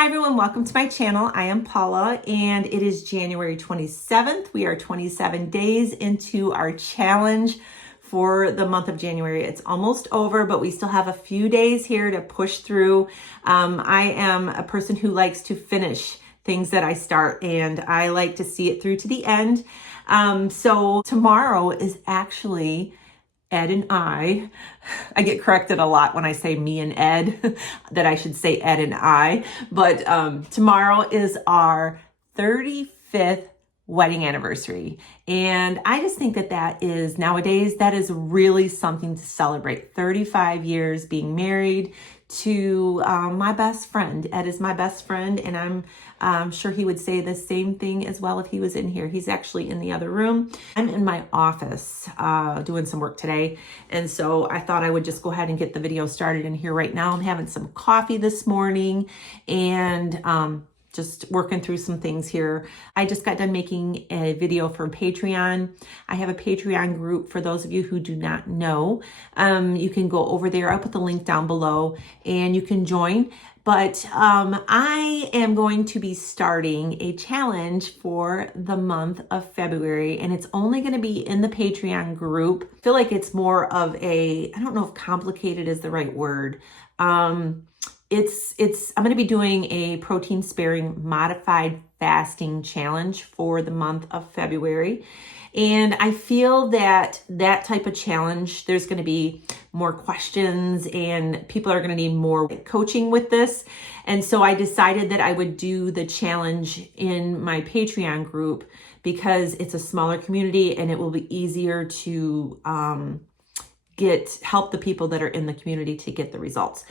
Hi everyone, welcome to my channel. I am Paula and it is January 27th. We are 27 days into our challenge for the month of January. It's almost over, but we still have a few days here to push through. I am a person who likes to finish things that I start and I like to see it through to the end. So tomorrow is actually Ed and I get corrected a lot when I say me and Ed, that I should say Ed and I, but tomorrow is our 35th wedding anniversary. And I just think that is, nowadays, that is really something to celebrate. 35 years being married to my best friend. Ed is my best friend, and I'm sure he would say the same thing as well if he was in here. He's actually in the other room. I'm in my office doing some work today, and so I thought I would just go ahead and get the video started in here right now. I'm having some coffee this morning and just working through some things here. I just got done making a video for Patreon. I have a Patreon group for those of you who do not know. You can go over there. I'll put the link down below and you can join. But I am going to be starting a challenge for the month of February, and it's only going to be in the Patreon group. I feel like it's more of a, I don't know if complicated is the right word. I'm going to be doing a protein sparing modified fasting challenge for the month of February. And I feel that type of challenge, there's going to be more questions and people are going to need more coaching with this. And so I decided that I would do the challenge in my Patreon group because it's a smaller community and it will be easier to help the people that are in the community to get the results.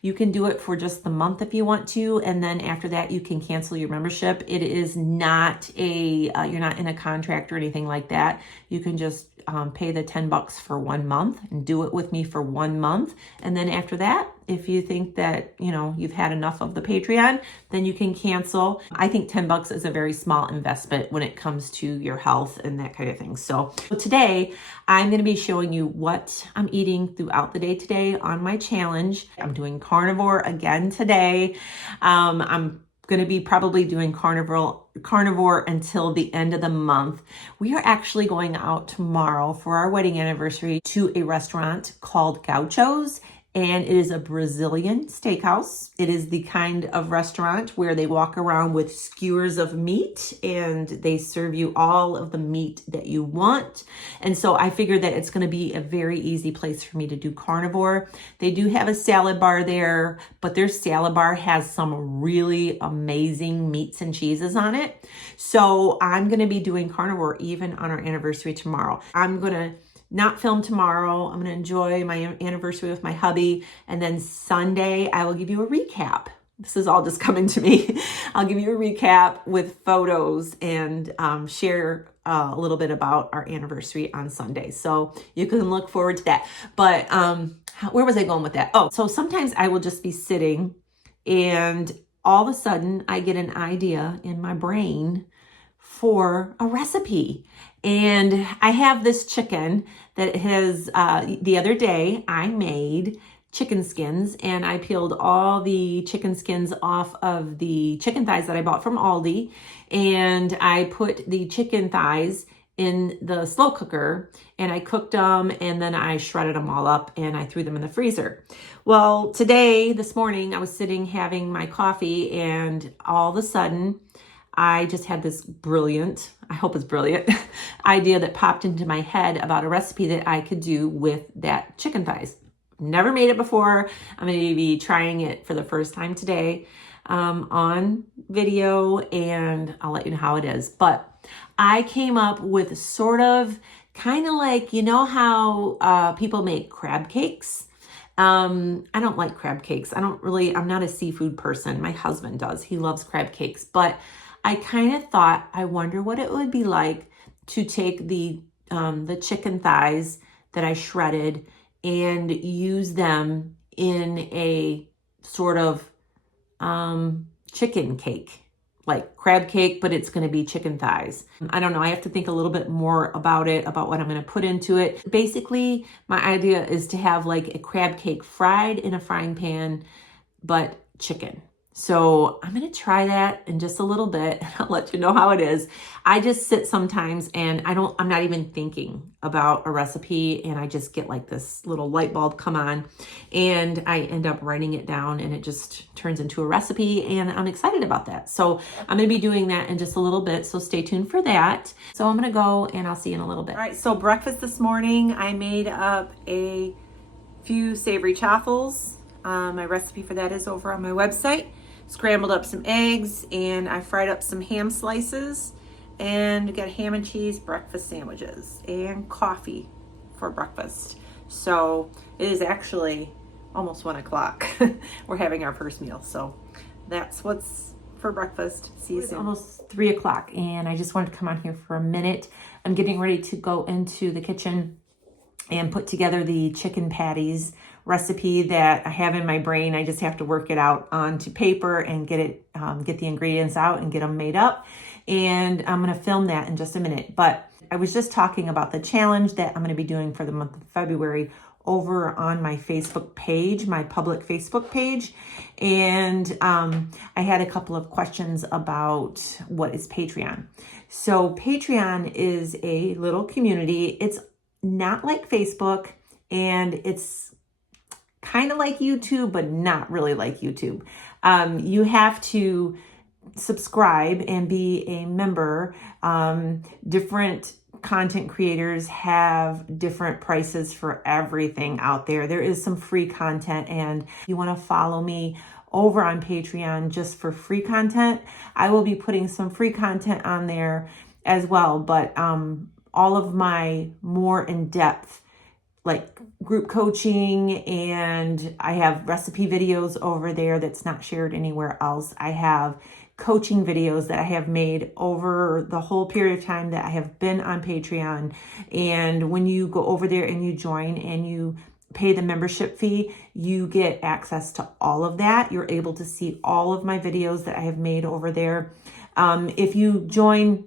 You can do it for just the month if you want to, and then after that you can cancel your membership. It is not you're not in a contract or anything like that. You can just pay the $10 for 1 month and do it with me for 1 month. And then after that, if you think that, you've had enough of the Patreon, then you can cancel. I think $10 is a very small investment when it comes to your health and that kind of thing. So today I'm going to be showing you what I'm eating throughout the day today on my challenge. I'm doing carnivore again today. I'm going to be probably doing carnivore until the end of the month. We are actually going out tomorrow for our wedding anniversary to a restaurant called Gaucho's, and it is a Brazilian steakhouse. It is the kind of restaurant where they walk around with skewers of meat and they serve you all of the meat that you want. And so I figured that it's going to be a very easy place for me to do carnivore. They do have a salad bar there, but their salad bar has some really amazing meats and cheeses on it. So I'm going to be doing carnivore even on our anniversary tomorrow. I'm going to not film tomorrow. I'm going to enjoy my anniversary with my hubby. And then Sunday, I will give you a recap. This is all just coming to me. I'll give you a recap with photos and share a little bit about our anniversary on Sunday. So you can look forward to that. But where was I going with that? Oh, so sometimes I will just be sitting and all of a sudden I get an idea in my brain for a recipe. And I have this chicken that has, the other day I made chicken skins and I peeled all the chicken skins off of the chicken thighs that I bought from Aldi. And I put the chicken thighs in the slow cooker and I cooked them and then I shredded them all up and I threw them in the freezer. Well, this morning I was sitting having my coffee and all of a sudden I just had this brilliant, I hope it's brilliant, idea that popped into my head about a recipe that I could do with that chicken thighs. Never made it before. I'm going to be trying it for the first time today on video, and I'll let you know how it is. But I came up with sort of kind of like, how people make crab cakes? I don't like crab cakes. I'm not a seafood person. My husband does. He loves crab cakes, but I kind of thought, I wonder what it would be like to take the chicken thighs that I shredded and use them in a sort of chicken cake, like crab cake, but it's going to be chicken thighs. I don't know. I have to think a little bit more about it, about what I'm going to put into it. Basically, my idea is to have like a crab cake fried in a frying pan, but chicken. So I'm going to try that in just a little bit. I'll let you know how it is. I just sit sometimes and I'm not even thinking about a recipe, and I just get like this little light bulb come on and I end up writing it down and it just turns into a recipe, and I'm excited about that. So I'm going to be doing that in just a little bit. So stay tuned for that. So I'm going to go and I'll see you in a little bit. All right. So breakfast this morning, I made up a few savory chaffles. My recipe for that is over on my website. Scrambled up some eggs, and I fried up some ham slices, and got ham and cheese breakfast sandwiches and coffee for breakfast. So it is actually almost 1 o'clock. We're having our first meal. So that's what's for breakfast. See you soon. It's almost 3 o'clock, and I just wanted to come on here for a minute. I'm getting ready to go into the kitchen and put together the chicken patties recipe that I have in my brain. I just have to work it out onto paper and get the ingredients out and get them made up. And I'm going to film that in just a minute. But I was just talking about the challenge that I'm going to be doing for the month of February over on my Facebook page, my public Facebook page. And I had a couple of questions about what is Patreon. So Patreon is a little community. It's not like Facebook, and it's kind of like YouTube, but not really like YouTube. You have to subscribe and be a member. Different content creators have different prices for everything out there. There is some free content, and if you want to follow me over on Patreon just for free content, I will be putting some free content on there as well. But all of my more in-depth, like group coaching, and I have recipe videos over there that's not shared anywhere else. I have coaching videos that I have made over the whole period of time that I have been on Patreon. And when you go over there and you join and you pay the membership fee, you get access to all of that. You're able to see all of my videos that I have made over there. If you join,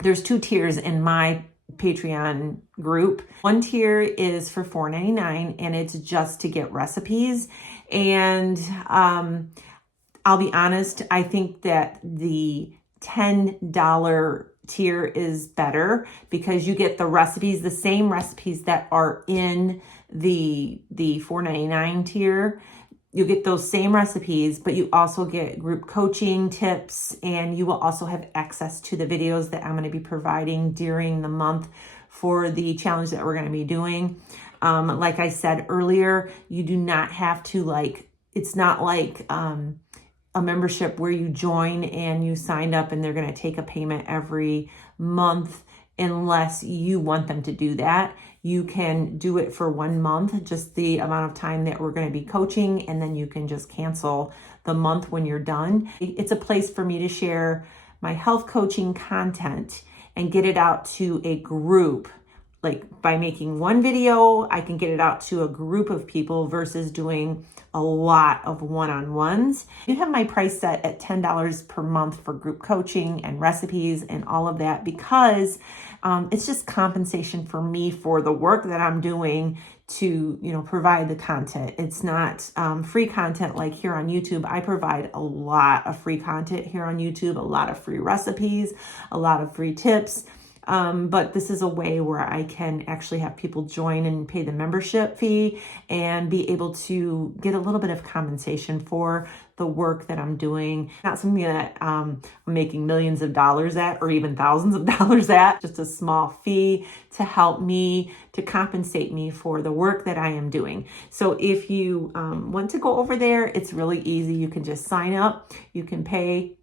there's 2 tiers in my Patreon group. One tier is for $4.99, and it's just to get recipes. And I'll be honest, I think that the $10 tier is better because you get the recipes, the same recipes that are in the $4.99 tier. You get those same recipes, but you also get group coaching tips, and you will also have access to the videos that I'm going to be providing during the month for the challenge that we're going to be doing. Like I said earlier, you do not have to it's not like a membership where you join and you signed up and they're going to take a payment every month unless you want them to do that. You can do it for 1 month, just the amount of time that we're going to be coaching, and then you can just cancel the month when you're done. It's a place for me to share my health coaching content and get it out to a group. Like by making one video, I can get it out to a group of people versus doing a lot of one-on-ones. You have my price set at $10 per month for group coaching and recipes and all of that because it's just compensation for me for the work that I'm doing to, provide the content. It's not free content like here on YouTube. I provide a lot of free content here on YouTube, a lot of free recipes, a lot of free tips. But this is a way where I can actually have people join and pay the membership fee and be able to get a little bit of compensation for the work that I'm doing. Not something that I'm making millions of dollars at or even thousands of dollars at, just a small fee to help me, to compensate me for the work that I am doing. So if you want to go over there, it's really easy. You can just sign up, you can pay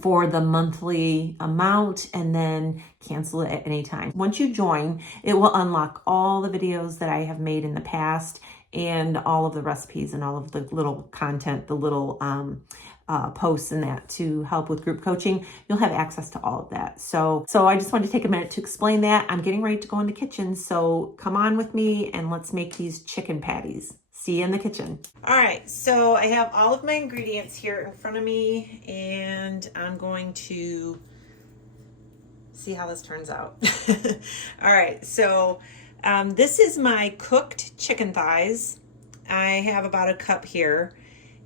for the monthly amount and then cancel it at any time. Once you join, it will unlock all the videos that I have made in the past and all of the recipes and all of the little content, the little posts and that to help with group coaching. You'll have access to all of that. So I just wanted to take a minute to explain that. I'm getting ready to go in the kitchen, so come on with me and let's make these chicken patties. See you in the kitchen. All right, so I have all of my ingredients here in front of me, and I'm going to see how this turns out. All right, so this is my cooked chicken thighs. I have about a cup here,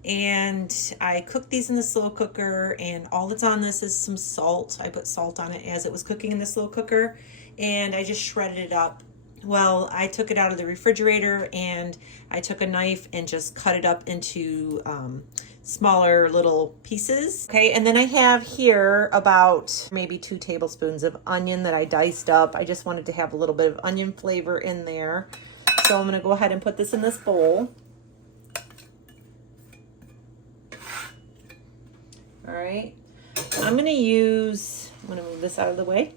And I cooked these in the slow cooker, and all that's on this is some salt. I put salt on it as it was cooking in the slow cooker, and I just shredded it up. Well, I took it out of the refrigerator and I took a knife and just cut it up into smaller little pieces. Okay, and then I have here about maybe 2 tablespoons of onion that I diced up. I just wanted to have a little bit of onion flavor in there. So I'm gonna go ahead and put this in this bowl. All right, I'm gonna move this out of the way.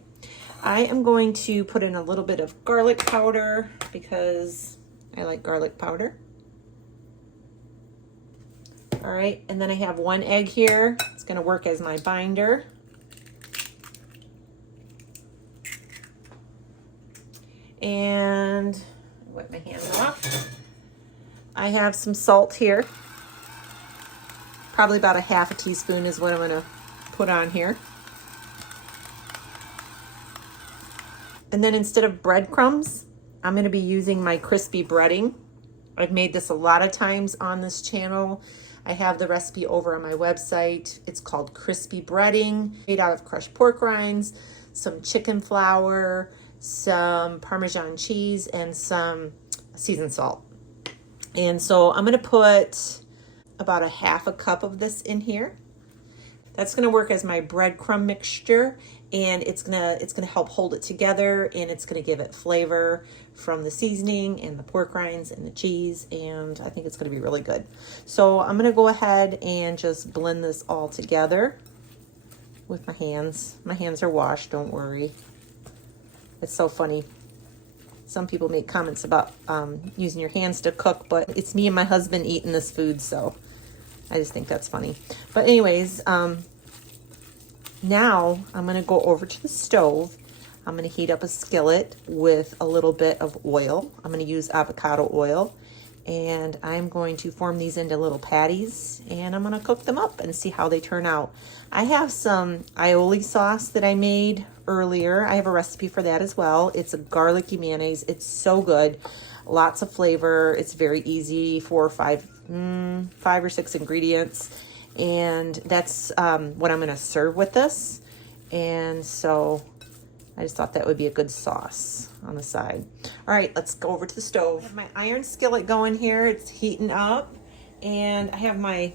I am going to put in a little bit of garlic powder because I like garlic powder. All right, and then I have 1 egg here. It's gonna work as my binder. And wipe my hands off. I have some salt here. Probably about a half a teaspoon is what I'm gonna put on here. And then instead of breadcrumbs, I'm going to be using my crispy breading. I've made this a lot of times on this channel. I have the recipe over on my website. It's called crispy breading, made out of crushed pork rinds, some chicken flour, some Parmesan cheese, and some seasoned salt. And so I'm going to put about a half a cup of this in here. That's going to work as my breadcrumb mixture, and it's gonna help hold it together, and it's gonna give it flavor from the seasoning and the pork rinds and the cheese, and I think it's gonna be really good. So I'm gonna go ahead and just blend this all together with my hands. My hands are washed, don't worry. It's so funny. Some people make comments about using your hands to cook, but it's me and my husband eating this food, so I just think that's funny. But anyways, now I'm going to go over to the stove. I'm going to heat up a skillet with a little bit of oil. I'm going to use avocado oil, and I'm going to form these into little patties, and I'm going to cook them up and see how they turn out. I have some aioli sauce that I made earlier. I have a recipe for that as well. It's a garlicky mayonnaise. It's so good. Lots of flavor. It's very easy, 5 or 6 ingredients. And that's what I'm going to serve with this. And so I just thought that would be a good sauce on the side. All right, let's go over to the stove. I have my iron skillet going here. It's heating up. And I have my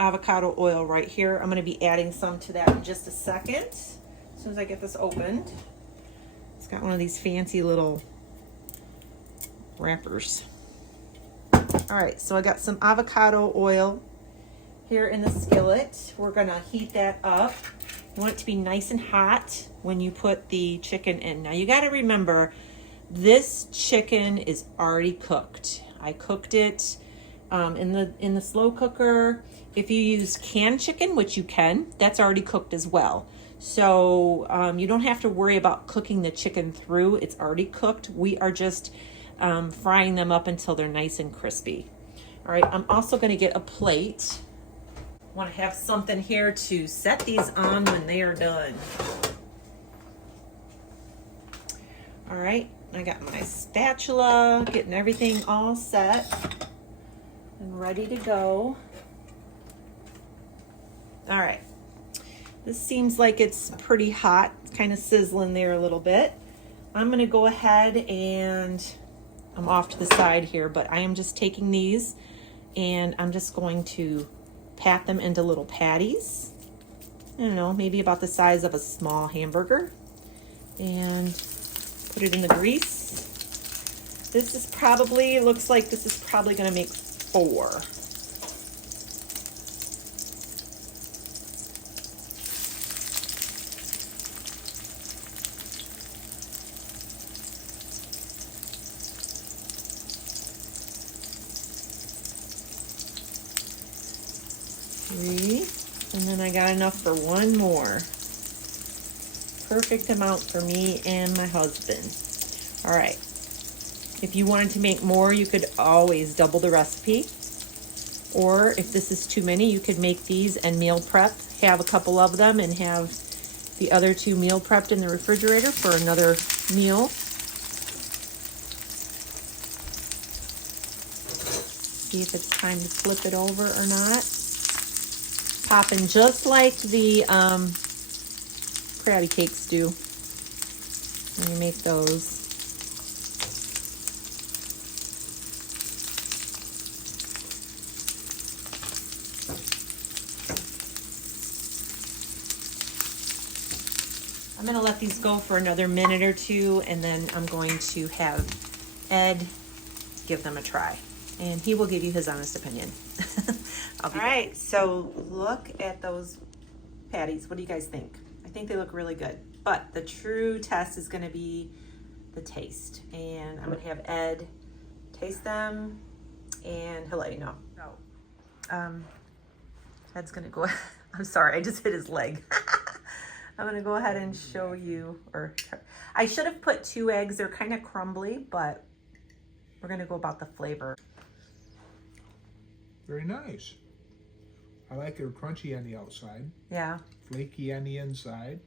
avocado oil right here. I'm going to be adding some to that in just a second, as soon as I get this opened. It's got one of these fancy little wrappers. All right, so I got some avocado oil here in the skillet. We're gonna heat that up. You want it to be nice and hot when you put the chicken in. Now you gotta remember, this chicken is already cooked. I cooked it in the slow cooker. If you use canned chicken, which you can, that's already cooked as well. So you don't have to worry about cooking the chicken through. It's already cooked. We are just frying them up until they're nice and crispy. All right, I'm also gonna get a plate. Want to have something here to set these on when they are done. All right, I got my spatula, getting everything all set and ready to go. All right, this seems like it's pretty hot. It's kind of sizzling there a little bit. I'm going to go ahead and I'm off to the side here, but I am just taking these and I'm just going to pat them into little patties. I don't know, maybe about the size of a small hamburger, and put it in the grease. This is probably, it looks like this is probably going to make 4. And then I got enough for 1 more. Perfect amount for me and my husband. All right. If you wanted to make more, you could always double the recipe. Or if this is too many, you could make these and meal prep. Have a couple of them and have the other 2 meal prepped in the refrigerator for another meal. See if it's time to flip it over or not. Popping just like the crabby cakes do when you make those. I'm gonna let these go for another minute or two, and then I'm going to have Ed give them a try, and he will give you his honest opinion. All right, so look at those patties. What do you guys think? I think they look really good, but the true test is gonna be the taste, and I'm gonna have Ed taste them, and he'll let you know. So, Ed's gonna go, I'm sorry, I just hit his leg. I'm gonna go ahead and show you, or I should have put 2 eggs. They're kind of crumbly, but we're gonna go about the flavor. Very nice. I like it crunchy on the outside. Yeah. Flaky on the inside.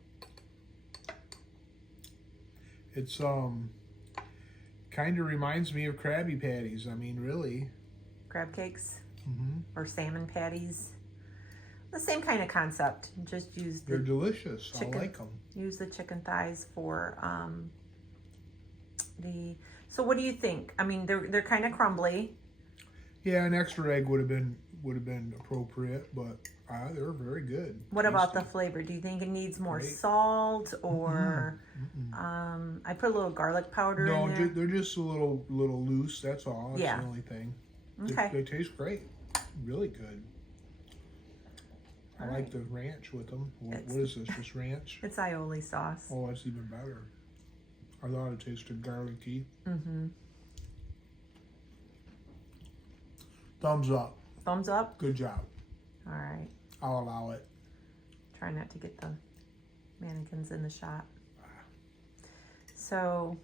It's kind of reminds me of Krabby Patties. I mean, really. Crab cakes or salmon patties. The same kind of concept. Just use the They're delicious. chicken, I like them. Use the chicken thighs for the. So what do you think? I mean, they're kind of crumbly. Yeah, an extra egg would have been appropriate, but they're very good. What about the flavor? Do you think it needs more salt, or I put a little garlic powder in there? No, they're just a little loose. That's all. That's the only thing. Okay. They taste great. Really good. I like the ranch with them. What is this? Just ranch? It's aioli sauce. Oh, that's even better. I thought it tasted garlicky. Thumbs up. Thumbs up? Good job. All right. I'll allow it. Try not to get the mannequins in the shot. So,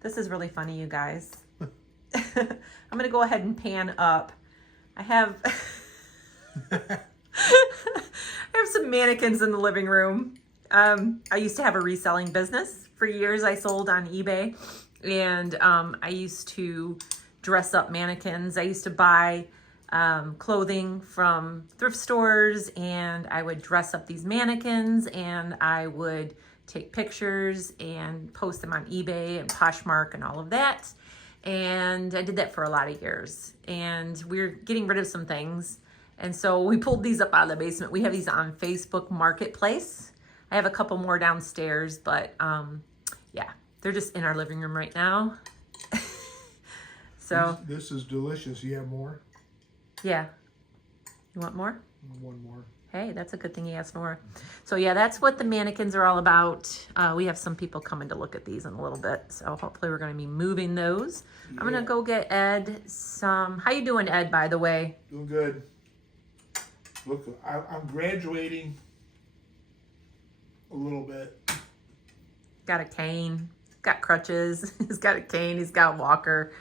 this is really funny, you guys. I'm going to go ahead and pan up. I have... I have some mannequins in the living room. I used to have a reselling business. For years I sold on eBay, and I used to dress up mannequins. I used to buy clothing from thrift stores, and I would dress up these mannequins, and I would take pictures and post them on eBay and Poshmark and all of that. And I did that for a lot of years, and we're getting rid of some things. And so we pulled these up out of the basement. We have these on Facebook Marketplace. I have a couple more downstairs, but yeah, they're just in our living room right now. So this is delicious. You have more? Yeah. You want more? One more. Hey, that's a good thing you asked for. So yeah, that's what the mannequins are all about. We have some people coming to look at these in a little bit. So hopefully we're going to be moving those. Yeah. I'm going to go get Ed some. How you doing, Ed, by the way? Doing good. Look, I'm graduating a little bit. Got a cane. Got crutches. He's got a cane. He's got a walker.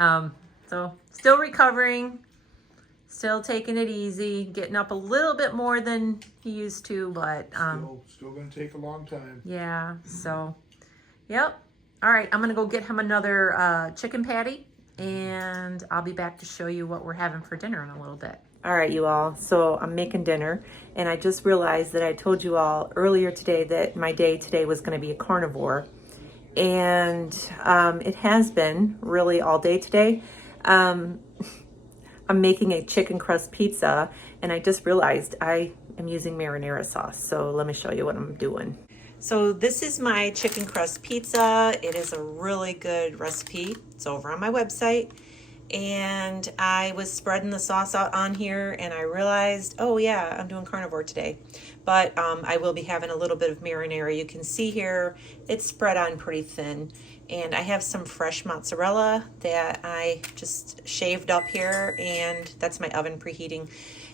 So still recovering. Still taking it easy. Getting up a little bit more than he used to, but still going to take a long time. Yeah. So, yep. All right. I'm gonna go get him another chicken patty, and I'll be back to show you what we're having for dinner in a little bit. All right, you all. So I'm making dinner, and I just realized that I told you all earlier today that my day today was going to be a carnivore, and it has been really all day today. I'm making a chicken crust pizza, and I just realized I am using marinara sauce. So let me show you what I'm doing. So this is my chicken crust pizza. It is a really good recipe. It's over on my website. And I was spreading the sauce out on here, and I realized, oh yeah, I'm doing carnivore today. But I will be having a little bit of marinara. You can see here, it's spread on pretty thin. And I have some fresh mozzarella that I just shaved up here, and that's my oven preheating.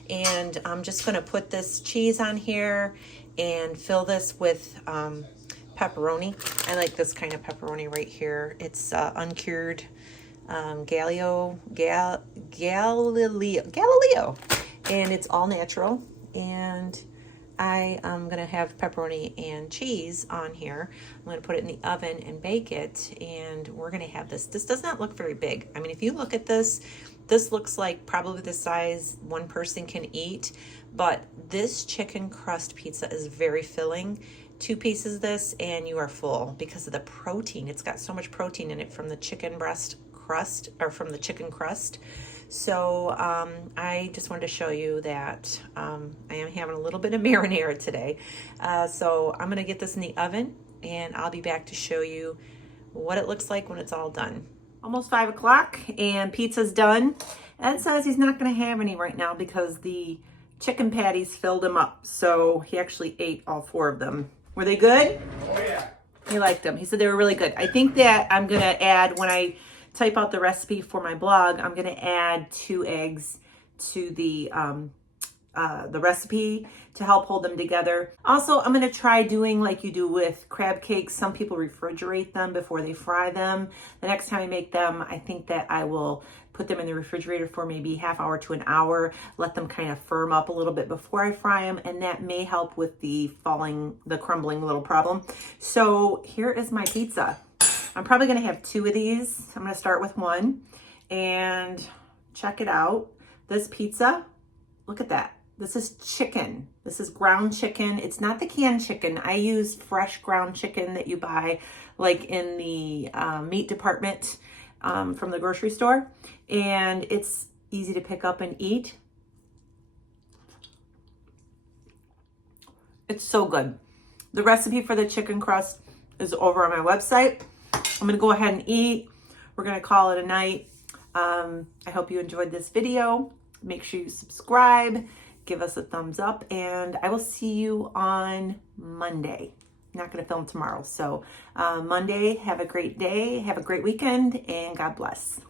And I'm just gonna put this cheese on here and fill this with pepperoni. I like this kind of pepperoni right here. It's uncured Galileo, and it's all natural. And I am gonna have pepperoni and cheese on here. I'm gonna put it in the oven and bake it, and we're gonna have this. This does not look very big. I mean, if you look at this, this looks like probably the size one person can eat, but this chicken crust pizza is very filling. 2 pieces of this and you are full because of the protein. It's got so much protein in it from the chicken breast crust, or from the chicken crust. So I just wanted to show you that I am having a little bit of marinara today. So I'm gonna get this in the oven and I'll be back to show you what it looks like when it's all done. Almost 5 o'clock and pizza's done. Ed says he's not gonna have any right now because the chicken patties filled him up. So he actually ate all 4 of them. Were they good? Oh yeah. He liked them. He said they were really good. I think that I'm gonna add, when I type out the recipe for my blog, I'm gonna add 2 eggs to the recipe to help hold them together. Also, I'm gonna try doing like you do with crab cakes. Some people refrigerate them before they fry them. The next time I make them, I think that I will put them in the refrigerator for maybe half hour to an hour, let them kind of firm up a little bit before I fry them, and that may help with the crumbling little problem. So here is my pizza. I'm probably gonna have 2 of these. I'm gonna start with 1 and check it out. This pizza, look at that. This is chicken. This is ground chicken. It's not the canned chicken. I use fresh ground chicken that you buy like in the meat department from the grocery store. And it's easy to pick up and eat. It's so good. The recipe for the chicken crust is over on my website. I'm gonna go ahead and eat. We're gonna call it a night. I hope you enjoyed this video. Make sure you subscribe, give us a thumbs up, and I will see you on Monday. I'm not gonna film tomorrow. So Monday, have a great day, have a great weekend, and God bless.